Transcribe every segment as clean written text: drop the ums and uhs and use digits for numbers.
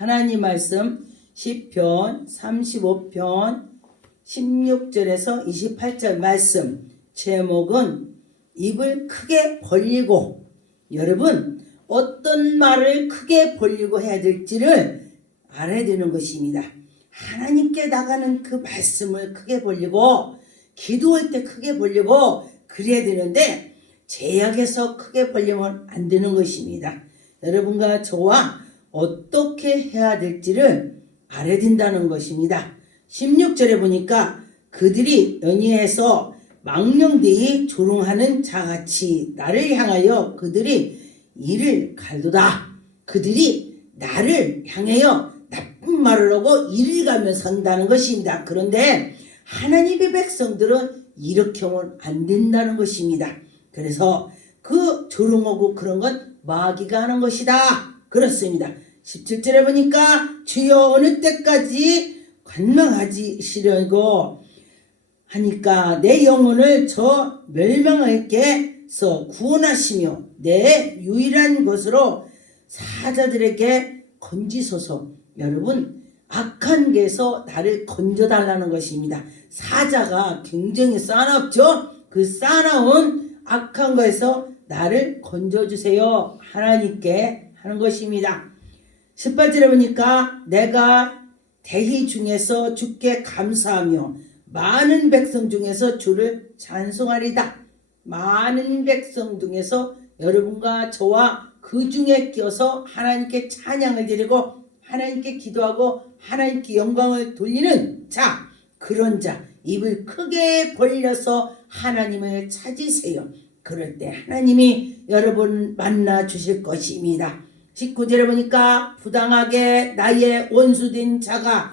하나님 말씀 시편 35편 16절에서 28절 말씀 제목은 입을 크게 벌리고, 여러분 어떤 말을 크게 벌리고 해야 될지를 알아야 되는 것입니다. 하나님께 나가는 그 말씀을 크게 벌리고 기도할 때 크게 벌리고 그래야 되는데 제약에서 크게 벌리면 안 되는 것입니다. 여러분과 저와 어떻게 해야 될지를 알아야 된다는 것입니다. 16절에 보니까 그들이 연희에서 망령되이 조롱하는 자같이 나를 향하여 그들이 이를 갈도다. 그들이 나를 향하여 나쁜 말을 하고 이를 가며 산다는 것입니다. 그런데 하나님의 백성들은 이렇게 하면 안 된다는 것입니다. 그래서 그 조롱하고 그런 건 마귀가 하는 것이다. 그렇습니다. 17절에 보니까 주여 어느 때까지 관망하시려고 하니까 내 영혼을 저 멸망하게서 구원하시며 내 유일한 것으로 사자들에게 건지소서. 여러분 악한 게서 나를 건져달라는 것입니다. 사자가 굉장히 싸납죠. 그 싸나운 악한 거에서 나를 건져주세요. 하나님께 하는 것입니다. 18절에 보니까 내가 대희 중에서 주께 감사하며 많은 백성 중에서 주를 찬송하리다. 많은 백성 중에서 여러분과 저와 그 중에 껴서 하나님께 찬양을 드리고 하나님께 기도하고 하나님께 영광을 돌리는 자, 그런 자 입을 크게 벌려서 하나님을 찾으세요. 그럴 때 하나님이 여러분 만나 주실 것입니다. 19절에 보니까 부당하게 나의 원수된 자가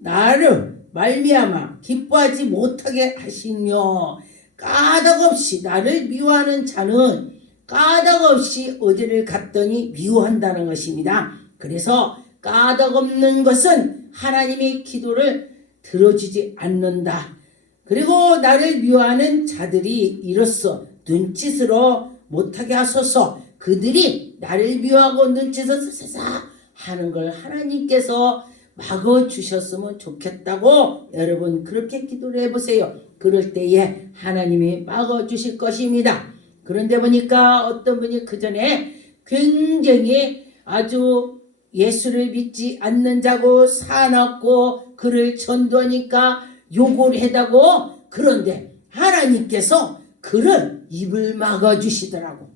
나를 말미암아 기뻐하지 못하게 하시며 까닭없이 나를 미워하는 자는 까닭없이 어디를 갔더니 미워한다는 것입니다. 그래서 까닭없는 것은 하나님의 기도를 들어주지 않는다. 그리고 나를 미워하는 자들이 이로써 눈짓으로 못하게 하소서. 그들이 나를 미워하고 눈짓을 사사사 하는 걸 하나님께서 막아주셨으면 좋겠다고 여러분 그렇게 기도를 해보세요. 그럴 때에 하나님이 막아주실 것입니다. 그런데 보니까 어떤 분이 그 전에 굉장히 아주 예수를 믿지 않는 자고 사납고 그를 전도하니까 욕을 해다고. 그런데 하나님께서 그를 입을 막아주시더라고.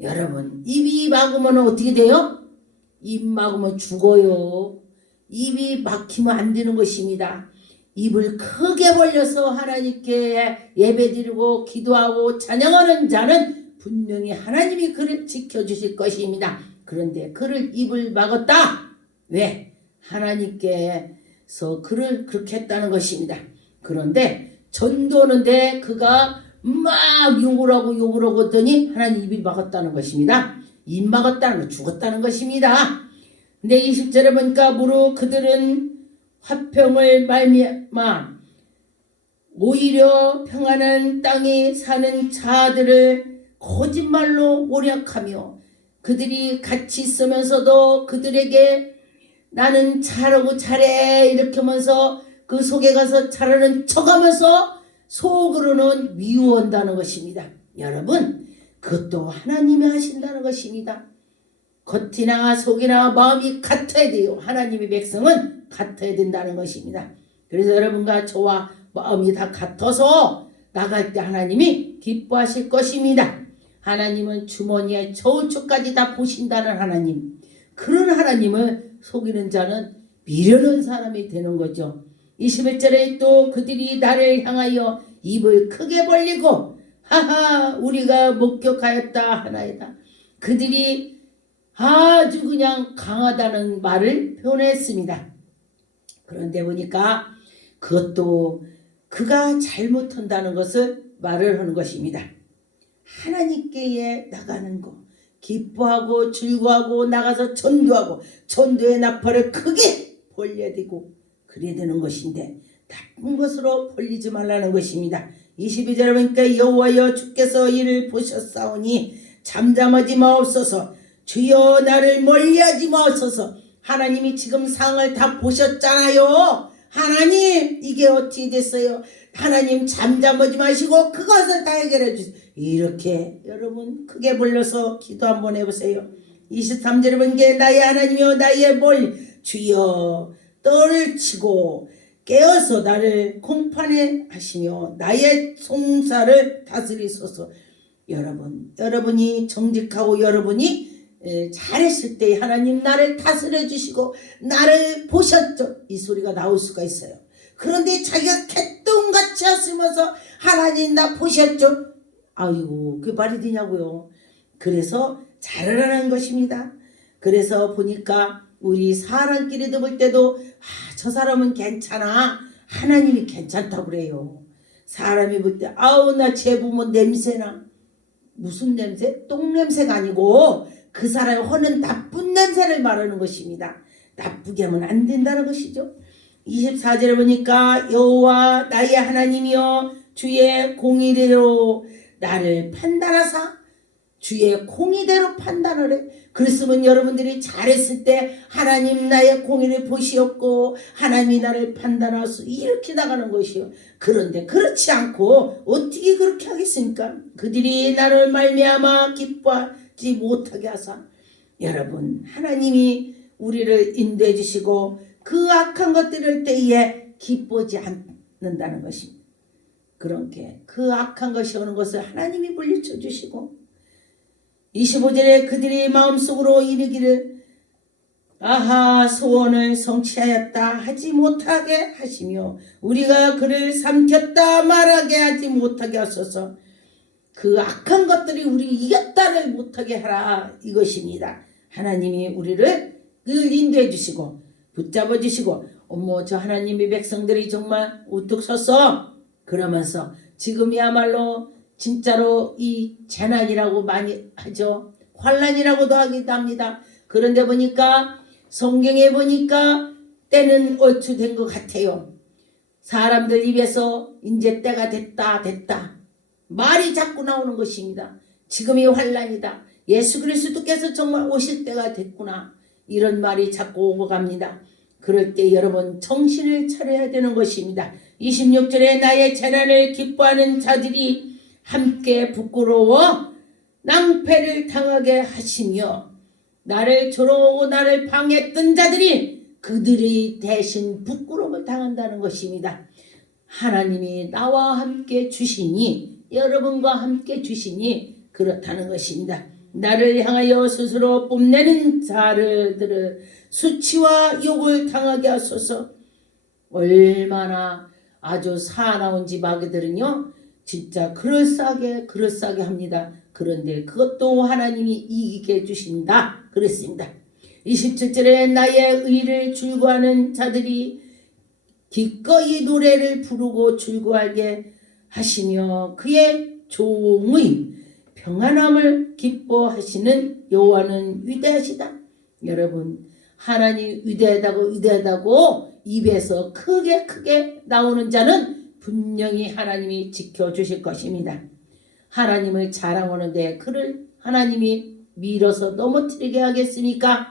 여러분 입이 막으면 어떻게 돼요? 입 막으면 죽어요. 입이 막히면 안 되는 것입니다. 입을 크게 벌려서 하나님께 예배드리고 기도하고 찬양하는 자는 분명히 하나님이 그를 지켜주실 것입니다. 그런데 그를 입을 막았다. 왜? 하나님께서 그를 그렇게 했다는 것입니다. 그런데 전도하는데 그가 막 욕을 하고 했더니 하나님 입을 막았다는 것입니다. 입 막았다는 거 죽었다는 것입니다. 근데 20절에 보니까 무릇 그들은 화평을 말미암아 오히려 평안한 땅에 사는 자들을 거짓말로 모략하며 그들이 같이 있으면서도 그들에게 나는 잘하고 잘해 이렇게 하면서 그 속에 가서 잘하는 척하면서 속으로는 미워한다는 것입니다. 여러분 그것도 하나님이 하신다는 것입니다. 겉이나 속이나 마음이 같아야 돼요. 하나님의 백성은 같아야 된다는 것입니다. 그래서 여러분과 저와 마음이 다 같아서 나갈 때 하나님이 기뻐하실 것입니다. 하나님은 주머니에 저울초까지 다 보신다는 하나님. 그런 하나님을 속이는 자는 미련한 사람이 되는 거죠. 21절에 또 그들이 나를 향하여 입을 크게 벌리고 하하 우리가 목격하였다 하나이다. 그들이 아주 그냥 강하다는 말을 표현했습니다. 그런데 보니까 그것도 그가 잘못한다는 것을 말을 하는 것입니다. 하나님께에 나가는 거 기뻐하고 즐거워하고 나가서 전도하고 전도의 나팔을 크게 벌려야 되고 그래야 되는 것인데 나쁜 것으로 벌리지 말라는 것입니다. 22절에 보니까 여호와여 주께서 이를 보셨사오니 잠잠하지 마옵소서. 주여 나를 멀리하지 마옵소서. 하나님이 지금 상을 다 보셨잖아요. 하나님 이게 어떻게 됐어요? 하나님 잠잠하지 마시고 그것을 다 해결해 주세요. 이렇게 여러분 크게 불러서 기도 한번 해보세요. 23절에 보니까 나의 하나님이여 나의 볼 주여 떡을 치고 깨어서 나를 공판에 하시며 나의 송사를 다스리소서. 여러분이 정직하고 여러분이 잘했을 때 하나님 나를 다스려 주시고 나를 보셨죠. 이 소리가 나올 수가 있어요. 그런데 자기가 개똥같이 하시면서 하나님 나 보셨죠. 아이고 그게 말이 되냐고요. 그래서 잘하라는 것입니다. 그래서 보니까 우리 사람끼리도 볼 때도 저 사람은 괜찮아. 하나님이 괜찮다고 그래요. 사람이 볼 때 아우 나 쟤 보면 냄새나. 무슨 냄새? 똥냄새가 아니고 그 사람이 하는 나쁜 냄새를 말하는 것입니다. 나쁘게 하면 안 된다는 것이죠. 24절에 보니까 여호와 나의 하나님이여 주의 공의대로 나를 판단하사. 주의 공의대로 판단을 해. 그랬으면 여러분들이 잘했을 때 하나님 나의 공의를 보시었고 하나님이 나를 판단하소 이렇게 나가는 것이요. 그런데 그렇지 않고 어떻게 그렇게 하겠습니까? 그들이 나를 말미암아 기뻐하지 못하게 하사. 여러분 하나님이 우리를 인도해 주시고 그 악한 것들을 때에 기뻐하지 않는다는 것입니다. 그렇게 그 악한 것이 오는 것을 하나님이 물리쳐 주시고 25절에 그들이 마음속으로 이르기를 아하 소원을 성취하였다 하지 못하게 하시며 우리가 그를 삼켰다 말하게 하지 못하게 하소서. 그 악한 것들이 우리 이겼다를 못하게 하라 이것입니다. 하나님이 우리를 인도해 주시고 붙잡아 주시고 어머 저 하나님의 백성들이 정말 우뚝 섰어. 그러면서 지금이야말로 진짜로 이 재난이라고 많이 하죠. 환난이라고도 하기도 합니다. 그런데 보니까 성경에 보니까 때는 얼추 된 것 같아요. 사람들 입에서 이제 때가 됐다 말이 자꾸 나오는 것입니다. 지금이 환난이다. 예수 그리스도께서 정말 오실 때가 됐구나. 이런 말이 자꾸 오고 갑니다. 그럴 때 여러분 정신을 차려야 되는 것입니다. 26절에 나의 재난을 기뻐하는 자들이 함께 부끄러워 낭패를 당하게 하시며 나를 조롱하고 나를 방했던 자들이 그들이 대신 부끄러움을 당한다는 것입니다. 하나님이 나와 함께 주시니 여러분과 함께 주시니 그렇다는 것입니다. 나를 향하여 스스로 뽐내는 자들을 수치와 욕을 당하게 하소서. 얼마나 아주 사나운 집 아기들은요 진짜 그럴싸하게 합니다. 그런데 그것도 하나님이 이기게 해주신다 그랬습니다. 27절에 나의 의를 즐거워하는 자들이 기꺼이 노래를 부르고 즐거워하게 하시며 그의 종의 평안함을 기뻐하시는 여호와는 위대하시다. 여러분 하나님 위대하다고 입에서 크게 나오는 자는 분명히 하나님이 지켜주실 것입니다. 하나님을 자랑하는데 그를 하나님이 밀어서 넘어뜨리게 하겠습니까?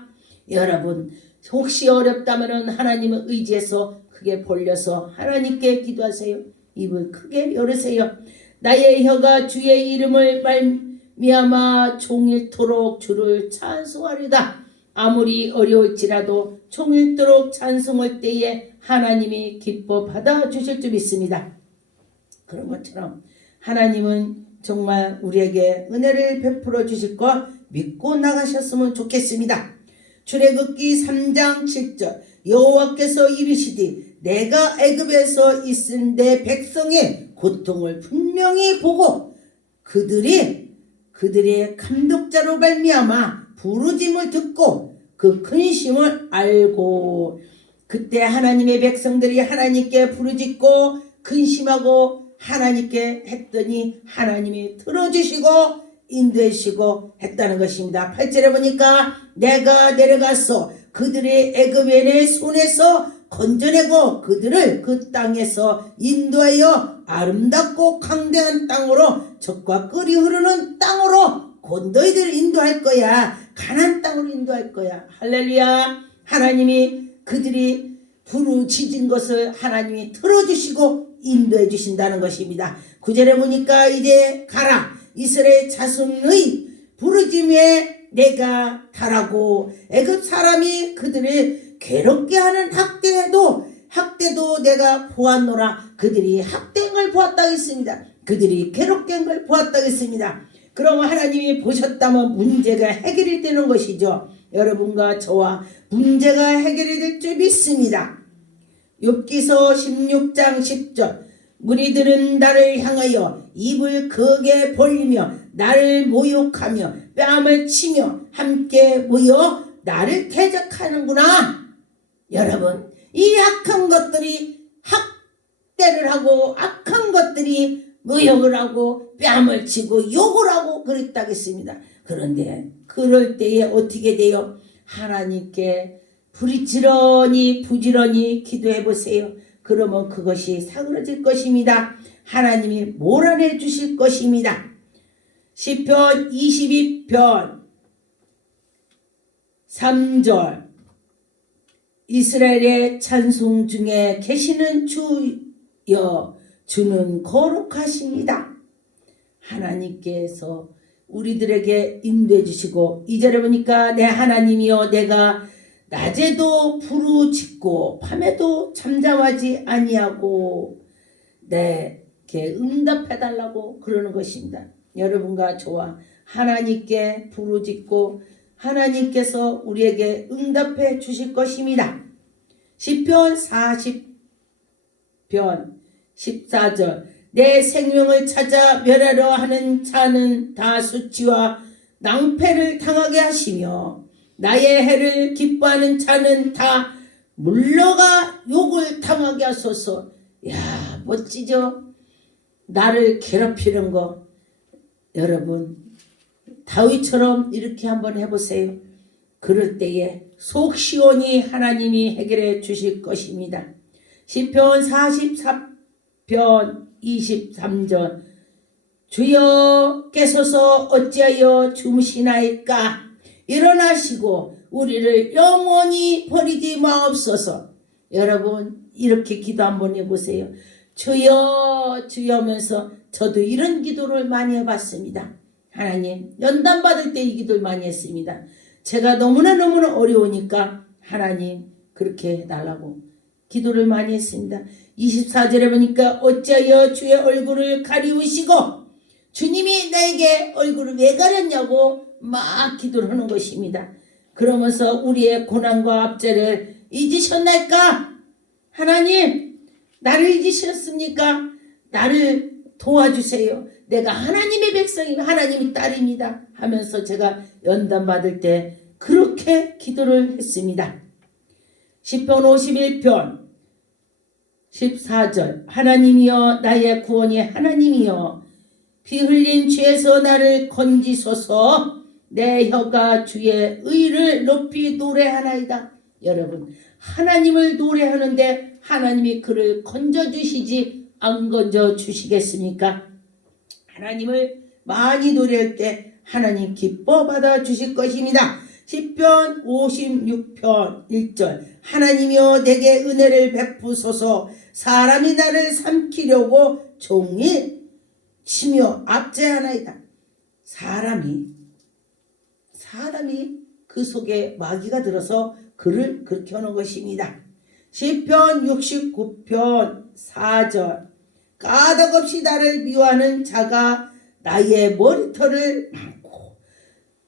여러분 혹시 어렵다면 하나님을 의지해서 크게 벌려서 하나님께 기도하세요. 입을 크게 열으세요. 나의 혀가 주의 이름을 말미암아 종일토록 주를 찬송하리다. 아무리 어려울지라도 종일토록 찬송할 때에 하나님이 기뻐 받아주실 줄 믿습니다. 그런 것처럼 하나님은 정말 우리에게 은혜를 베풀어 주실 것 믿고 나가셨으면 좋겠습니다. 출애굽기 3장 7절 여호와께서 이르시되 내가 애굽에서 있은 내 백성의 고통을 분명히 보고 그들의 감독자로 말미암아 부르짐을 듣고 그 근심을 알고 그때 하나님의 백성들이 하나님께 부르짖고 근심하고 하나님께 했더니 하나님이 들어주시고 인도해주시고 했다는 것입니다. 8절에 보니까 내가 내려가서 그들의 애굽인의 손에서 건져내고 그들을 그 땅에서 인도하여 아름답고 강대한 땅으로 젖과 꿀이 흐르는 땅으로 곧 너희들을 인도할 거야. 가나안 땅으로 인도할 거야. 할렐루야. 하나님이 그들이 부르짖은 것을 하나님이 들어주시고 인도해 주신다는 것입니다. 9절에 보니까 이제 가라 이스라엘 자손의 부르짖음에 내가 달하고 애굽 사람이 그들을 괴롭게 하는 학대도 내가 보았노라. 그들이 학대한 걸 보았다 했습니다. 그들이 괴롭게 한 걸 보았다 했습니다. 그럼 하나님이 보셨다면 문제가 해결이 되는 것이죠. 여러분과 저와 문제가 해결이 될 줄 믿습니다. 욥기서 16장 10절 무리들은 나를 향하여 입을 크게 벌리며 나를 모욕하며 뺨을 치며 함께 모여 나를 대적하는구나. 여러분, 이 악한 것들이 학대를 하고 악한 것들이 모욕을 하고 뺨을 치고 욕을 하고 그랬다겠습니다. 그런데 그럴 때에 어떻게 돼요? 하나님께 부지런히 기도해 보세요. 그러면 그것이 사그러질 것입니다. 하나님이 몰아내 주실 것입니다. 시편 22편 3절 이스라엘의 찬송 중에 계시는 주여 주는 거룩하십니다. 하나님께서 우리들에게 인도해 주시고 2절에 보니까 내 하나님이여 내가 낮에도 부르짖고 밤에도 잠잠하지 아니하고 내게 응답해 달라고 그러는 것입니다. 여러분과 저와 하나님께 부르짖고 하나님께서 우리에게 응답해 주실 것입니다. 시편 40편 14절 내 생명을 찾아 멸하려 하는 자는 다 수치와 낭패를 당하게 하시며 나의 해를 기뻐하는 자는 다 물러가 욕을 당하게 하소서. 야, 멋지죠? 나를 괴롭히는 거. 여러분 다윗처럼 이렇게 한번 해보세요. 그럴 때에 속 시원히 하나님이 해결해 주실 것입니다. 시편 44편 23절 주여 깨소서 어찌하여 주무시나이까 일어나시고 우리를 영원히 버리지 마옵소서. 여러분 이렇게 기도 한번 해보세요. 주여 주여 하면서 저도 이런 기도를 많이 해봤습니다. 하나님 연단 받을 때 이 기도를 많이 했습니다. 제가 너무나 어려우니까 하나님 그렇게 해달라고 기도를 많이 했습니다. 24절에 보니까 어찌하여 주의 얼굴을 가리우시고 주님이 나에게 얼굴을 왜 가렸냐고 막 기도를 하는 것입니다. 그러면서 우리의 고난과 압제를 잊으셨나이까? 하나님 나를 잊으셨습니까? 나를 도와주세요. 내가 하나님의 백성이고 하나님의 딸입니다 하면서 제가 연단 받을 때 그렇게 기도를 했습니다. 시편 51편 14절 하나님이여 나의 구원이 하나님이여 피 흘린 죄에서 나를 건지소서. 내 혀가 주의 의를 높이 노래하나이다. 여러분 하나님을 노래하는데 하나님이 그를 건져주시지 안 건져주시겠습니까? 하나님을 많이 노래할 때 하나님 기뻐 받아주실 것입니다. 시편 56편 1절 하나님이여 내게 은혜를 베푸소서. 사람이 나를 삼키려고 종일 치며 압제하나이다. 사람이 그 속에 마귀가 들어서 그를 그렇게 하는 것입니다. 시편 69편 4절 까닭없이 나를 미워하는 자가 나의 머리털을 막고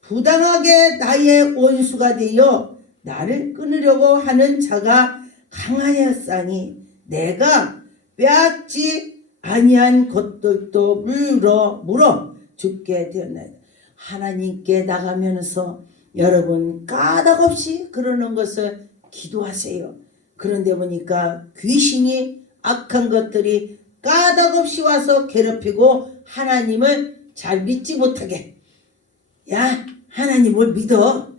부당하게 나의 원수가 되어 나를 끊으려고 하는 자가 강하였사니 내가 빼앗지 아니한 것들도 물어 죽게 되었나이다. 하나님께 나가면서 여러분 까닭없이 그러는 것을 기도하세요. 그런데 보니까 귀신이 악한 것들이 까닭없이 와서 괴롭히고 하나님을 잘 믿지 못하게. 야 하나님을 믿어.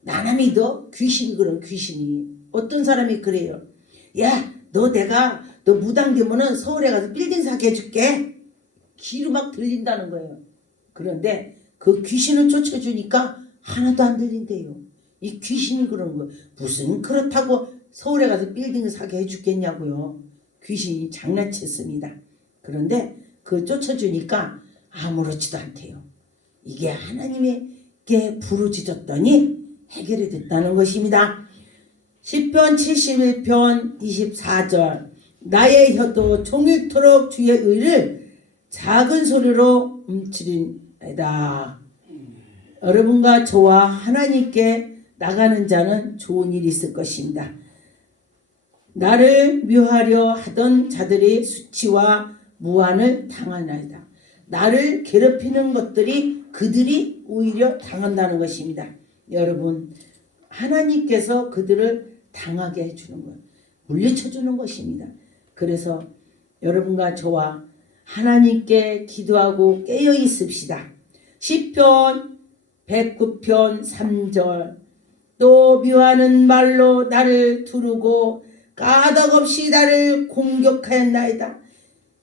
나나 믿어. 귀신이 그런 귀신이. 어떤 사람이 그래요. 야 너 무당되면은 서울에 가서 빌딩 사게 해줄게. 귀로 막 들린다는 거예요. 그런데 그 귀신을 쫓아주니까 하나도 안 들린대요. 이 귀신이 그런 거. 무슨 그렇다고 서울에 가서 빌딩 사게 해주겠냐고요. 귀신이 장난쳤습니다. 그런데 그 쫓아주니까 아무렇지도 않대요. 이게 하나님에게 부르짖었더니 해결이 됐다는 것입니다. 시편 71편 24절 나의 혀도 종일토록 주의 의를 작은 소리로 움츠린다. 여러분과 저와 하나님께 나가는 자는 좋은 일이 있을 것입니다. 나를 묘하려 하던 자들이 수치와 무한을 당하나이다. 나를 괴롭히는 것들이 그들이 오히려 당한다는 것입니다. 여러분, 하나님께서 그들을 당하게 해주는 것, 물리쳐주는 것입니다. 그래서 여러분과 저와 하나님께 기도하고 깨어 있읍시다. 시편 109편 3절 또 묘하는 말로 나를 두르고 까닭없이 나를 공격하였나이다.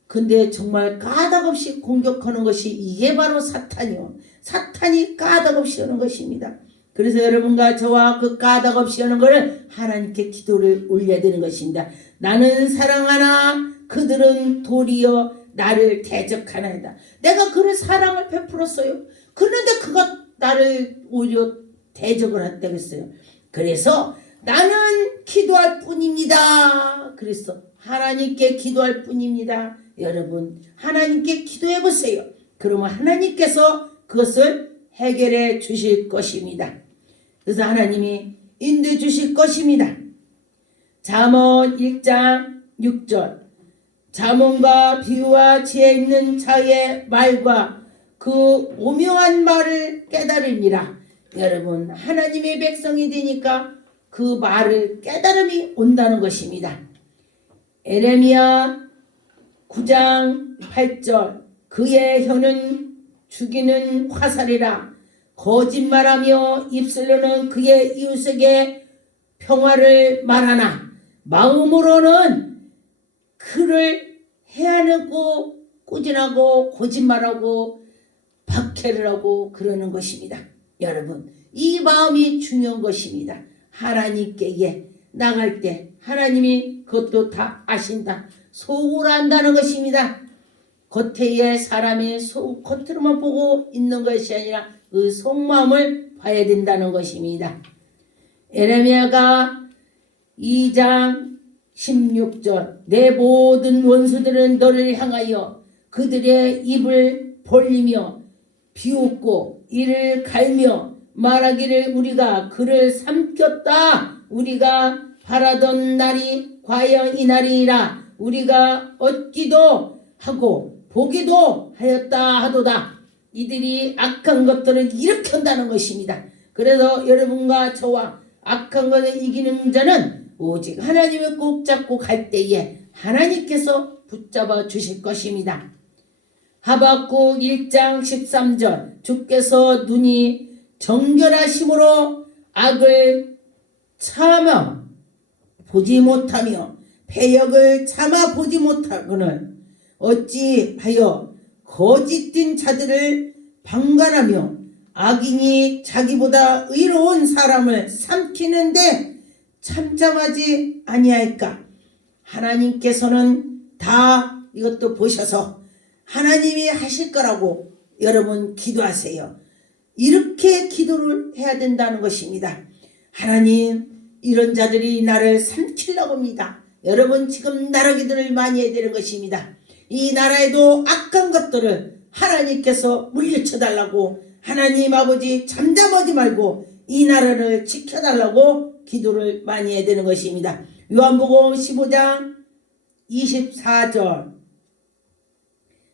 근데 정말 까닭없이 공격하는 것이 이게 바로 사탄이요. 사탄이 까닭없이 하는 것입니다. 그래서 여러분과 저와 그 까닭없이 하는 것을 하나님께 기도를 올려야 되는 것입니다. 나는 사랑하나 그들은 도리어 나를 대적하나이다. 내가 그를 사랑을 베풀었어요. 그런데 그가 나를 오히려 대적을 한다고 했어요. 그래서 나는 기도할 뿐입니다. 그래서 하나님께 기도할 뿐입니다. 여러분, 하나님께 기도해 보세요. 그러면 하나님께서 그것을 해결해 주실 것입니다. 그래서 하나님이 인도해 주실 것입니다. 잠언 1장 6절 잠언과 비유와 지혜 있는 자의 말과 그 오묘한 말을 깨달으니라. 여러분, 하나님의 백성이 되니까 그 말을 깨달음이 온다는 것입니다. 에레미야 9장 8절 그의 혀는 죽이는 화살이라 거짓말하며 입술로는 그의 이웃에게 평화를 말하나 마음으로는 그를 해하려고 꾸진하고 거짓말하고 박해를 하고 그러는 것입니다. 여러분, 이 마음이 중요한 것입니다. 하나님께 나갈 때 하나님이 그것도 다 아신다. 속으로 안다는 것입니다. 겉에 사람이 겉으로만 보고 있는 것이 아니라 그 속마음을 봐야 된다는 것입니다. 에레미야가 2장 16절 내 모든 원수들은 너를 향하여 그들의 입을 벌리며 비웃고 이를 갈며 말하기를 우리가 그를 삼켰다. 우리가 바라던 날이 과연 이 날이라. 우리가 얻기도 하고 보기도 하였다 하도다. 이들이 악한 것들을 일으킨다는 것입니다. 그래서 여러분과 저와 악한 것을 이기는 자는 오직 하나님을 꼭 잡고 갈 때에 하나님께서 붙잡아 주실 것입니다. 하박국 1장 13절 주께서 눈이 정결하심으로 악을 참아 보지 못하며 패역을 참아 보지 못하거늘 어찌하여 거짓된 자들을 방관하며 악인이 자기보다 의로운 사람을 삼키는데 참잠하지 아니할까. 하나님께서는 다 이것도 보셔서 하나님이 하실 거라고 여러분 기도하세요. 이렇게 기도를 해야 된다는 것입니다. 하나님, 이런 자들이 나를 삼키려고 합니다. 여러분, 지금 나라기들을 많이 해야 되는 것입니다. 이 나라에도 악한 것들을 하나님께서 물리쳐달라고 하나님 아버지 잠잠하지 말고 이 나라를 지켜달라고 기도를 많이 해야 되는 것입니다. 요한복음 15장 24절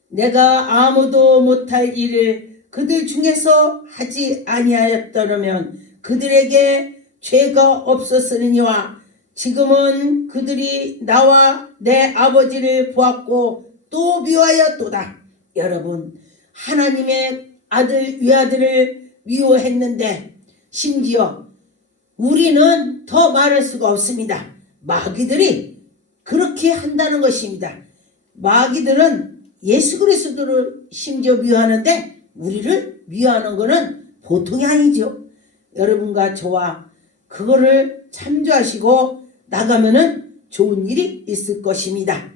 내가 아무도 못할 일을 그들 중에서 하지 아니하였더라면 그들에게 죄가 없었으니와 지금은 그들이 나와 내 아버지를 보았고 또 미워하였도다. 여러분, 하나님의 아들 외아들을 미워했는데 심지어 우리는 더 말할 수가 없습니다. 마귀들이 그렇게 한다는 것입니다. 마귀들은 예수 그리스도를 심지어 미워하는데 우리를 미워하는 것은 보통이 아니죠. 여러분과 저와 그거를 참조하시고 나가면은 좋은 일이 있을 것입니다.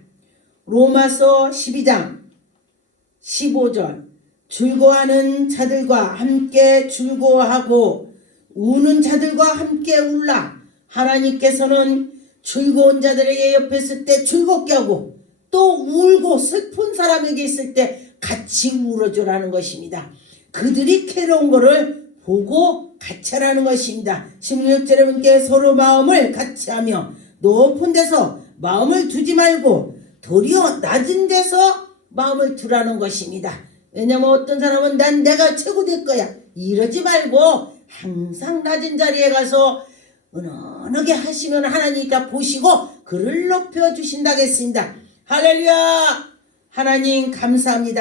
로마서 12장 15절 즐거워하는 자들과 함께 즐거워하고 우는 자들과 함께 울라. 하나님께서는 즐거운 자들에게 옆에 있을 때 즐겁게 하고 또 울고 슬픈 사람에게 있을 때 같이 울어주라는 것입니다. 그들이 괴로운 거를 보고 같이 하라는 것입니다. 16절에 함께 서로 마음을 같이 하며 높은 데서 마음을 두지 말고 도리어 낮은 데서 마음을 두라는 것입니다. 왜냐면 어떤 사람은 난 내가 최고 될 거야 이러지 말고 항상 낮은 자리에 가서 은은하게 하시면 하나님이 다 보시고 그를 높여주신다겠습니다. 할렐루야. 하나님 감사합니다.